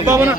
బాబునా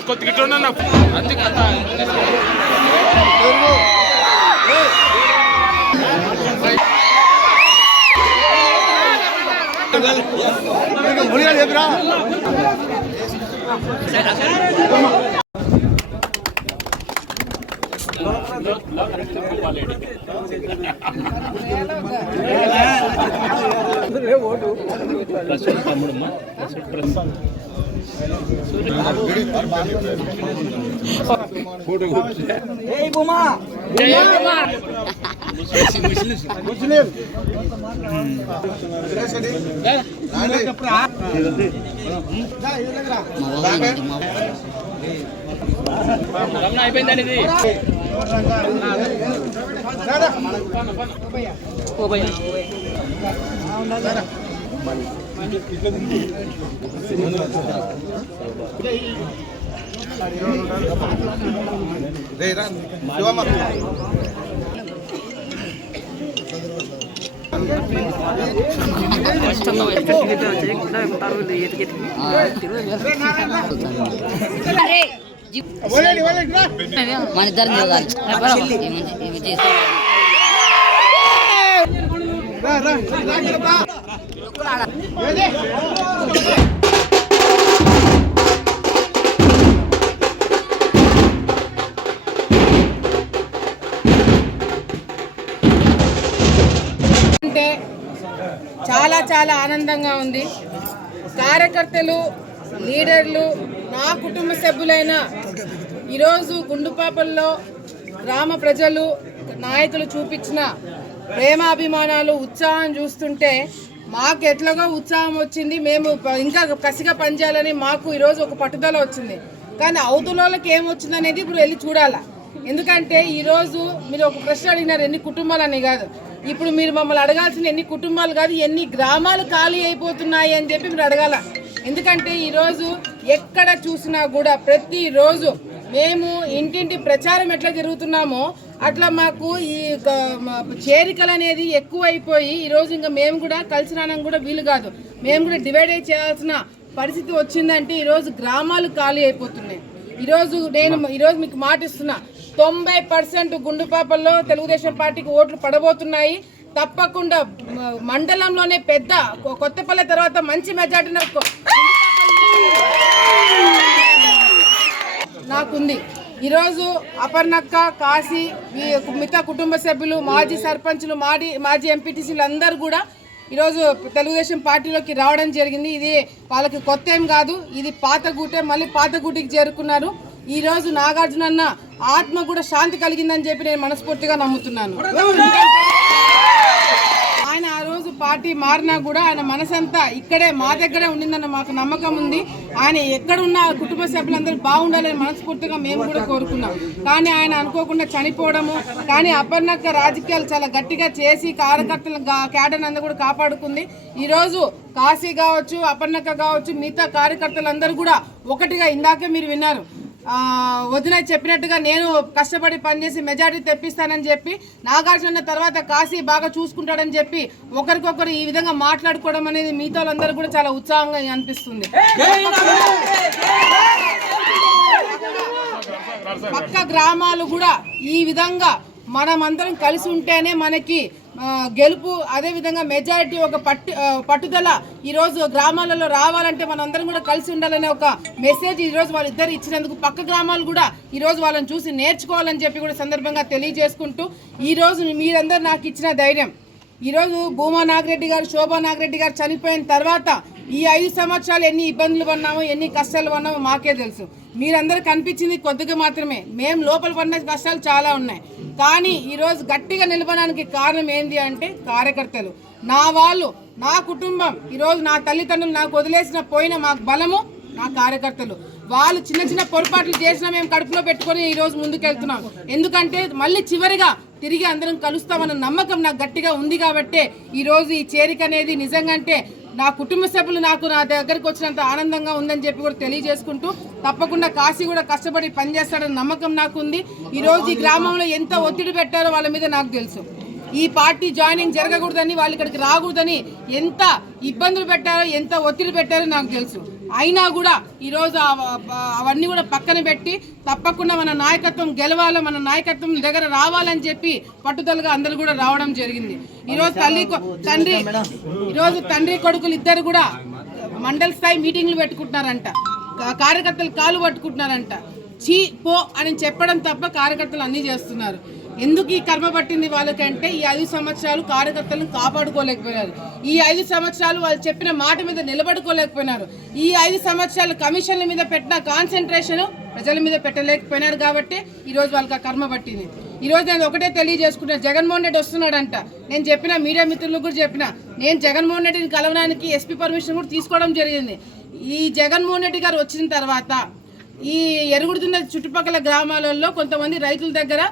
కొద్ది గిట్ల అందుకే అయిపోయిందండి ఇది మన ఇద్దరం చాలా చాలా ఆనందంగా ఉంది. కార్యకర్తలు, లీడర్లు, నా కుటుంబ సభ్యులైన ఈరోజు గుండుపాపల్లో గ్రామ ప్రజలు, నాయకులు చూపించిన ప్రేమాభిమానాలు, ఉత్సాహం చూస్తుంటే మాకు ఎట్లాగో ఉత్సాహం వచ్చింది. మేము ఇంకా కసిగా పనిచేయాలని మాకు ఈరోజు ఒక పట్టుదల వచ్చింది. కానీ అవతలకి ఏమొచ్చింది అనేది ఇప్పుడు వెళ్ళి చూడాలా. ఎందుకంటే ఈరోజు మీరు ఒక ప్రశ్న అడిగినారు, ఎన్ని కుటుంబాలు అని కాదు. ఇప్పుడు మీరు మమ్మల్ని అడగాల్సిన ఎన్ని కుటుంబాలు కాదు, ఎన్ని గ్రామాలు ఖాళీ అయిపోతున్నాయి అని చెప్పి మీరు అడగాల. ఎందుకంటే ఈరోజు ఎక్కడ చూసినా కూడా ప్రతిరోజు మేము ఇంటింటి ప్రచారం ఎట్లా జరుగుతున్నామో అట్లా మాకు ఈ చేరికలు అనేది ఎక్కువ అయిపోయి ఈరోజు ఇంకా మేము కూడా కలిసి రావడం కూడా వీలు కాదు. మేము కూడా డివైడ్ చేయాల్సిన పరిస్థితి వచ్చిందంటే ఈరోజు గ్రామాలు ఖాళీ అయిపోతున్నాయి. ఈరోజు మీకు మాట ఇస్తున్నా, 90% గుండుపాపల్లో తెలుగుదేశం పార్టీకి ఓట్లు పడబోతున్నాయి. తప్పకుండా మండలంలోనే పెద్ద కొత్తపల్లె తర్వాత మంచి మెజార్టీ నాకుంది. ఈరోజు అపర్ణక్క, కాశీ, మిగతా కుటుంబ సభ్యులు, మాజీ సర్పంచులు, మాజీ ఎంపీటీసీలు అందరూ కూడా ఈరోజు తెలుగుదేశం పార్టీలోకి రావడం జరిగింది. ఇది వాళ్ళకి కొత్త ఏం కాదు, ఇది పాత గూటే, మళ్ళీ పాత గూటికి చేరుకున్నారు. ఈరోజు నాగార్జున అన్న ఆత్మ కూడా శాంతి కలిగిందని చెప్పి నేను మనస్ఫూర్తిగా నమ్ముతున్నాను. ఆయన ఆ రోజు పార్టీ మారినా కూడా ఆయన మనసంతా ఇక్కడే మా దగ్గరే ఉండిందన్న మాకు నమ్మకం ఉంది. ఆయన ఎక్కడున్న కుటుంబ సభ్యులందరూ బాగుండాలని మనస్ఫూర్తిగా మేము కూడా కోరుకున్నాం. కానీ ఆయన అనుకోకుండా చనిపోవడము, కానీ అపర్ణక్క రాజకీయాలు చాలా గట్టిగా చేసి కార్యకర్తల క్యాడర్ అంతా కూడా కాపాడుకుంది. ఈరోజు కాశీ కావచ్చు, అపర్ణక్క కావచ్చు, మిగతా కార్యకర్తలందరూ కూడా ఒకటిగా, ఇందాకే మీరు విన్నారు, వదిన చెప్పినట్టుగా నేను కష్టపడి పనిచేసి మెజారిటీ తెప్పిస్తానని చెప్పి, నాగార్జున తర్వాత కాశీ బాగా చూసుకుంటాడని చెప్పి ఒకరికొకరు ఈ విధంగా మాట్లాడుకోవడం అనేది మిగతా వాళ్ళందరూ కూడా చాలా ఉత్సాహంగా అనిపిస్తుంది. పక్క గ్రామాలు కూడా ఈ విధంగా మనమందరం కలిసి ఉంటేనే మనకి గెలుపు, అదేవిధంగా మెజారిటీ, ఒక పట్టుదల ఈరోజు గ్రామాలలో రావాలంటే మనందరం కూడా కలిసి ఉండాలనే ఒక మెసేజ్ ఈరోజు వాళ్ళిద్దరు ఇచ్చినందుకు పక్క గ్రామాలు కూడా ఈరోజు వాళ్ళని చూసి నేర్చుకోవాలని చెప్పి కూడా సందర్భంగా తెలియజేసుకుంటూ, ఈరోజు మీరందరూ నాకు ఇచ్చిన ధైర్యం, ఈరోజు భూమా నాగిరెడ్డి గారు, శోభా నాగిరెడ్డి గారు చనిపోయిన తర్వాత ఈ 5 సంవత్సరాలు ఎన్ని ఇబ్బందులు పడినామో, ఎన్ని కష్టాలు పడినామో మాకే తెలుసు. మీరందరూ కనిపించింది కొద్దిగా మాత్రమే, మేము లోపల పడిన కష్టాలు చాలా ఉన్నాయి. కానీ ఈరోజు గట్టిగా నిలబడడానికి కారణం ఏంటి అంటే కార్యకర్తలు, నా వాళ్ళు, నా కుటుంబం. ఈరోజు నా తల్లిదండ్రులు నాకు వదిలేసిన పోయిన మాకు బలము నా కార్యకర్తలు. వాళ్ళు చిన్న చిన్న పొరపాట్లు చేసినా మేము కడుపులో పెట్టుకొని ఈరోజు ముందుకెళ్తున్నాం. ఎందుకంటే మళ్ళీ చివరిగా తిరిగి అందరం కలుస్తామన్న నమ్మకం నాకు గట్టిగా ఉంది. కాబట్టే ఈరోజు ఈ చేరిక అనేది నిజంగా అంటే నా కుటుంబ సభ్యులు నా దగ్గరకు వచ్చినంత ఆనందంగా ఉందని చెప్పి కూడా తెలియజేసుకుంటూ, తప్పకుండా కాశీ కూడా కష్టపడి పనిచేస్తాడని నమ్మకం నాకు ఉంది. ఈరోజు ఈ గ్రామంలో ఎంత ఒత్తిడి పెట్టారో వాళ్ళ మీద నాకు తెలుసు. ఈ పార్టీ జాయినింగ్ జరగకూడదని, వాళ్ళు ఇక్కడికి రాకూడదని ఎంత ఇబ్బందులు పెట్టారో, ఎంత ఒత్తిడి పెట్టారో నాకు తెలుసు. అయినా కూడా ఈరోజు అవన్నీ కూడా పక్కన పెట్టి తప్పకుండా మన నాయకత్వం గెలవాలి, మన నాయకత్వం దగ్గర రావాలని చెప్పి పట్టుదలగా అందరూ కూడా రావడం జరిగింది. ఈరోజు తండ్రి కొడుకులు ఇద్దరు కూడా మండల స్థాయి మీటింగ్లు పెట్టుకుంటున్నారంట, కార్యకర్తలు కాలు పట్టుకుంటున్నారంట. చీ పో అని చెప్పడం తప్ప కార్యకర్తలు అన్నీ చేస్తున్నారు. ఎందుకు ఈ కర్మ పట్టింది వాళ్ళకంటే ఈ 5 సంవత్సరాలు కార్యకర్తలను కాపాడుకోలేకపోయినారు. ఈ 5 సంవత్సరాలు వాళ్ళు చెప్పిన మాట మీద నిలబడుకోలేకపోయినారు. ఈ 5 సంవత్సరాలు కమిషన్ల మీద పెట్టిన కాన్సన్ట్రేషన్ ప్రజల మీద పెట్టలేకపోయినారు. కాబట్టి ఈరోజు వాళ్ళకి ఆ కర్మ పట్టింది. ఈరోజు నేను ఒకటే తెలియజేసుకున్నాను, జగన్మోహన్ రెడ్డి వస్తున్నాడంట. నేను చెప్పిన మీడియా మిత్రులకు కూడా చెప్పిన, నేను జగన్మోహన్ రెడ్డిని కలవడానికి ఎస్పీ పర్మిషన్ కూడా తీసుకోవడం జరిగింది. ఈ జగన్మోహన్ రెడ్డి గారు వచ్చిన తర్వాత ఈ ఎరుగుడుతున్న చుట్టుపక్కల గ్రామాలలో కొంతమంది రైతుల దగ్గర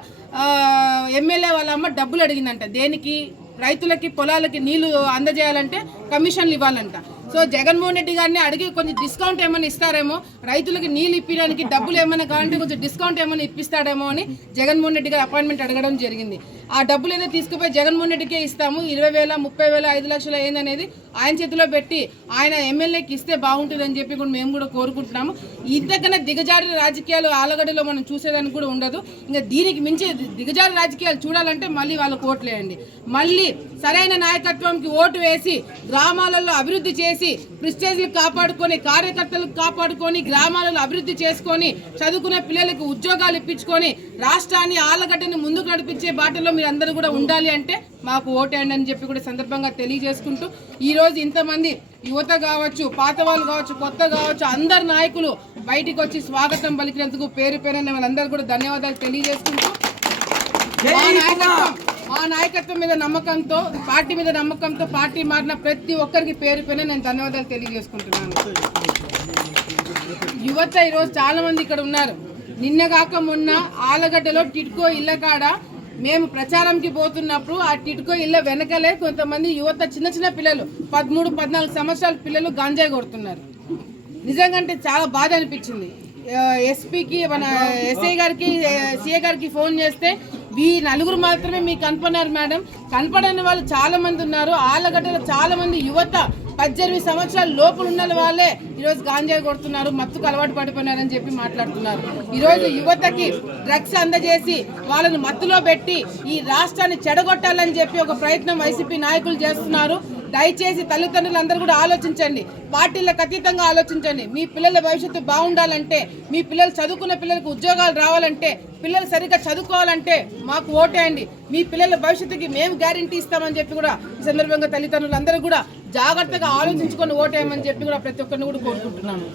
ఎమ్మెల్యే వాళ్ళ అమ్మ డబ్బులు అడిగిందంట. దేనికి? రైతులకి పొలాలకి నీళ్లు అందజేయాలంటే కమిషన్లు ఇవ్వాలంట. సో జగన్మోహన్ రెడ్డి గారిని అడిగి కొంచెం డిస్కౌంట్ ఏమైనా ఇస్తారేమో, రైతులకి నీళ్ళు ఇప్పడానికి డబ్బులు ఏమైనా కావాలంటే కొంచెం డిస్కౌంట్ ఏమైనా ఇప్పిస్తాడేమో అని జగన్మోహన్ రెడ్డి గారు అపాయింట్మెంట్ అడగడం జరిగింది. ఆ డబ్బులు ఏదో తీసుకుపోయి జగన్మోహన్ రెడ్డికే ఇస్తాము, 20,000, 30,000, 5 లక్షలు ఏందనేది ఆయన చేతిలో పెట్టి ఆయన ఎమ్మెల్యేకి ఇస్తే బాగుంటుందని చెప్పి కూడా మేము కూడా కోరుకుంటున్నాము. ఇంతకన్నా దిగజారి రాజకీయాలు ఆలగడ్డలో మనం చూసేదానికి కూడా ఉండదు. ఇంకా దీనికి మించి దిగజారి రాజకీయాలు చూడాలంటే మళ్ళీ వాళ్ళకు ఓట్లేయండి. మళ్ళీ సరైన నాయకత్వంకి ఓటు వేసి గ్రామాలలో అభివృద్ధి చేసి ప్రెస్టేజ్లు కాపాడుకొని, కార్యకర్తలకు కాపాడుకొని, గ్రామాలలో అభివృద్ధి చేసుకొని, చదువుకునే పిల్లలకు ఉద్యోగాలు ఇప్పించుకొని రాష్ట్రాన్ని ఆలగడ్డని ముందుకు నడిపించే బాటలో మీరు అందరూ కూడా ఉండాలి అంటే మాకు ఓటేయండి అని చెప్పి కూడా సందర్భంగా తెలియజేసుకుంటూ ఈరోజు ఇంతమంది యువత కావచ్చు, పాత వాళ్ళు కావచ్చు, కొత్త కావచ్చు, అందరు నాయకులు బయటికి వచ్చి స్వాగతం పలికినందుకు పేరు పేరున వాళ్ళందరూ కూడా ధన్యవాదాలు తెలియజేసుకుంటూ మా నాయకత్వం మీద నమ్మకంతో, పార్టీ మీద నమ్మకంతో పార్టీ మారిన ప్రతి ఒక్కరికి పేరు పేరున నేను ధన్యవాదాలు తెలియజేసుకుంటున్నాను. యువత ఈరోజు చాలా మంది ఇక్కడ ఉన్నారు. నిన్నగాక మొన్న ఆలగడ్డలో టిడ్కో ఇళ్ళ కాడ మేము ప్రచారంకి పోతున్నప్పుడు ఆ టిడ్కో ఇళ్ళ వెనకలే కొంతమంది యువత చిన్న చిన్న పిల్లలు 13-14 సంవత్సరాల పిల్లలు గంజాయి కొడుతున్నారు. నిజంగా అంటే చాలా బాధ అనిపించింది. ఎస్పీకి మన ఎస్ఐ గారికి సిఐ గారికి ఫోన్ చేస్తే ఈ నలుగురు మాత్రమే మీకు కనపడినారు మేడం, కనపడని వాళ్ళు చాలా మంది ఉన్నారు. ఆలగడ్డలో చాలా మంది యువత 18 సంవత్సరాల లోపల ఉన్న వాళ్ళే ఈరోజు గాంజాయి కొడుతున్నారు, మత్తుకు అలవాటు పడిపోయినారని చెప్పి మాట్లాడుతున్నారు. ఈరోజు యువతకి డ్రగ్స్ అందజేసి వాళ్ళని మత్తులో పెట్టి ఈ రాష్ట్రాన్ని చెడగొట్టాలని చెప్పి ఒక ప్రయత్నం వైసీపీ నాయకులు చేస్తున్నారు. దయచేసి తల్లిదండ్రులు అందరూ కూడా ఆలోచించండి, పార్టీలకు అతీతంగా ఆలోచించండి. మీ పిల్లల భవిష్యత్తు బాగుండాలంటే, మీ పిల్లలు చదువుకున్న పిల్లలకు ఉద్యోగాలు రావాలంటే, పిల్లలు సరిగ్గా చదువుకోవాలంటే మాకు ఓటేయండి. మీ పిల్లల భవిష్యత్తుకి మేము గ్యారంటీ ఇస్తామని చెప్పి కూడా ఈ సందర్భంగా తల్లిదండ్రులు అందరూ కూడా జాగ్రత్తగా ఆలోచించుకొని ఓటేయమని చెప్పి కూడా ప్రతి ఒక్కరిని కూడా కోరుకుంటున్నాను.